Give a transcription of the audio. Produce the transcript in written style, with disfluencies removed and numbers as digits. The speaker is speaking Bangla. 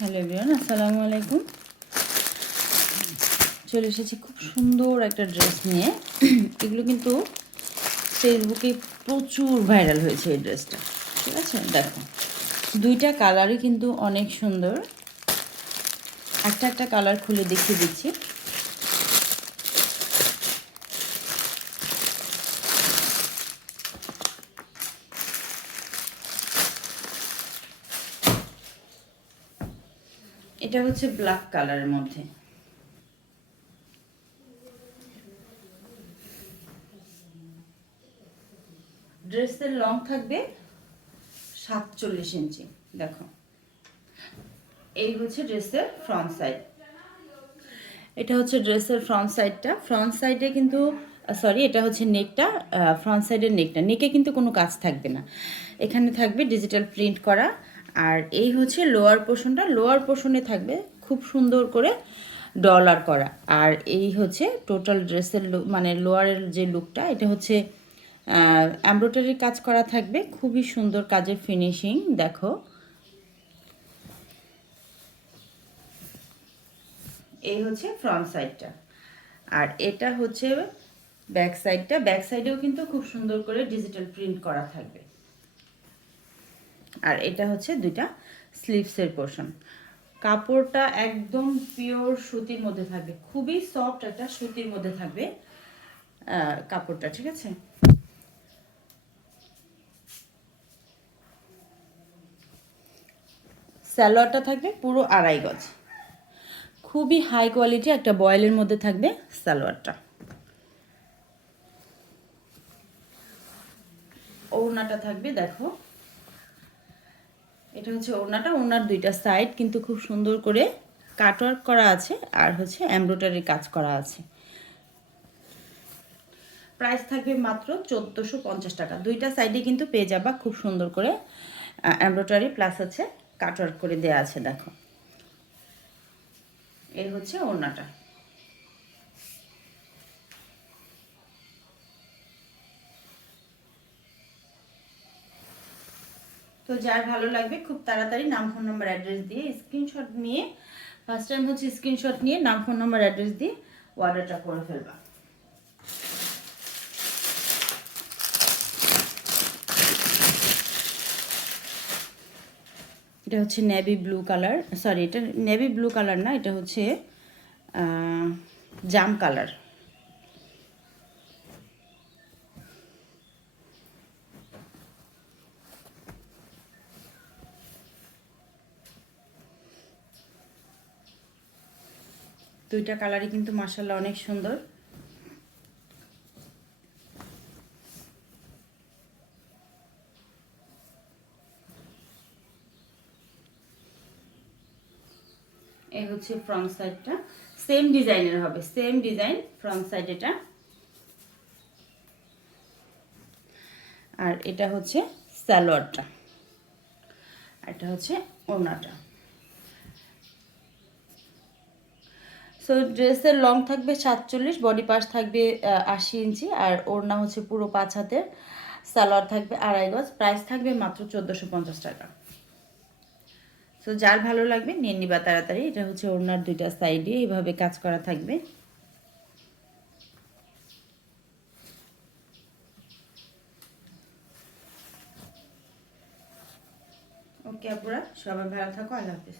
হ্যালো এভরিওয়ান, আসসালামু আলাইকুম। চলে এসেছি খুব সুন্দর একটা ড্রেস নিয়ে। এগুলো কিন্তু ফেসবুকে প্রচুর ভাইরাল হয়েছে এই ড্রেসটা, ঠিক আছে? দেখো, দুইটা কালারই কিন্তু অনেক সুন্দর। একটা একটা কালার খুলে দেখিয়ে দিচ্ছি। এটা হচ্ছে ব্ল্যাক কালারের মধ্যে। ড্রেসের লং থাকবে 47 ইঞ্চি। দেখো, এই হচ্ছে ড্রেসের ফ্রন্ট সাইড। এটা হচ্ছে ড্রেসের ফ্রন্ট সাইডটা। ফ্রন্ট সাইডে কিন্তু সরি, এটা হচ্ছে নেকটা। ফ্রন্ট সাইডের নেকটা, নেকে কিন্তু কোনো কাজ থাকবে না, এখানে থাকবে ডিজিটাল প্রিন্ট করা। আর এই হচ্ছে লোয়ার পোর্শনটা। লোয়ার পোর্শনে থাকবে খুব সুন্দর করে ডলার করা। আর এই হচ্ছে টোটাল ড্রেসের মানে লোয়ারের যে লুকটা, এটা হচ্ছে এমব্রয়ডারি কাজ করা থাকবে, খুবই সুন্দর কাজের ফিনিশিং। দেখো, এই হচ্ছে ফ্রন্ট সাইডটা। আর এটা হচ্ছে ব্যাক সাইডটা। ব্যাক সাইডেও কিন্তু খুব সুন্দর করে ডিজিটাল প্রিন্ট করা থাকবে। আর এটা হচ্ছে দুইটা স্লিভসের পোর্শন। কাপড়টা একদম পিওর সুতির মধ্যে থাকবে, খুবই সফট একটা সুতির মধ্যে থাকবে কাপড়টা, ঠিক আছে? সালোয়ারটা থাকবে পুরো 2.5 গজ, খুবই হাই কোয়ালিটি একটা বয়েলের মধ্যে থাকবে সালোয়ারটা। ওড়নাটা থাকবে, দেখো, এটা হচ্ছে ওড়নাটা। ওড়নার দুইটা সাইড কিন্তু খুব সুন্দর করে কাটওয়ার্ক করা আছে, আর হচ্ছে এমব্রয়ডারি কাজ করা আছে। প্রাইস থাকবে মাত্র 1450 টাকা। দুইটা সাইডে কিন্তু পেয়ে যাবা খুব সুন্দর করে এমব্রয়ডারি প্লাস হচ্ছে কাটওয়ার্ক করে দেয়া আছে। দেখো, এই হচ্ছে ওড়নাটা। তো যার ভালো লাগবে খুব তাড়াতাড়ি নাম, ফোন নাম্বার, অ্যাড্রেস দিয়ে স্ক্রিনশট নিয়ে, ফার্স্ট টাইম হচ্ছে স্ক্রিনশট নিয়ে নাম, ফোন নাম্বার, অ্যাড্রেস দিয়ে অর্ডারটা করে ফেলবা। এটা হচ্ছে নেভি ব্লু কালার, সরি এটা নেভি ব্লু কালার না, এটা হচ্ছে জাম কালার। দুইটা কালারই কিন্তু মাশাআল্লাহ অনেক সুন্দর। এই হচ্ছে ফ্রন্ট সাইডটা, সেম ডিজাইনের হবে, সেম ডিজাইন ফ্রন্ট সাইড এটা। আর এটা হচ্ছে সালোয়ারটা, এটা হচ্ছে ওড়নাটা। সো ড্রেসের লং থাকবে 47, বডি পার্ট থাকবে 80 ইঞ্চি, আর ওড়না হচ্ছে পুরো 5 হাতের। সালোয়ার থাকবে 2.5 গজ। প্রাইস থাকবে মাত্র 1450 টাকা। সো যার ভালো লাগবে নিয়ে নিবা তাড়াতাড়ি। এটা হচ্ছে ওড়নার দুইটা সাইডে এইভাবে কাজ করা থাকবে। ওকে আপুরা, সবাই ভালো থাকো, আল্লাহ হাফিজ।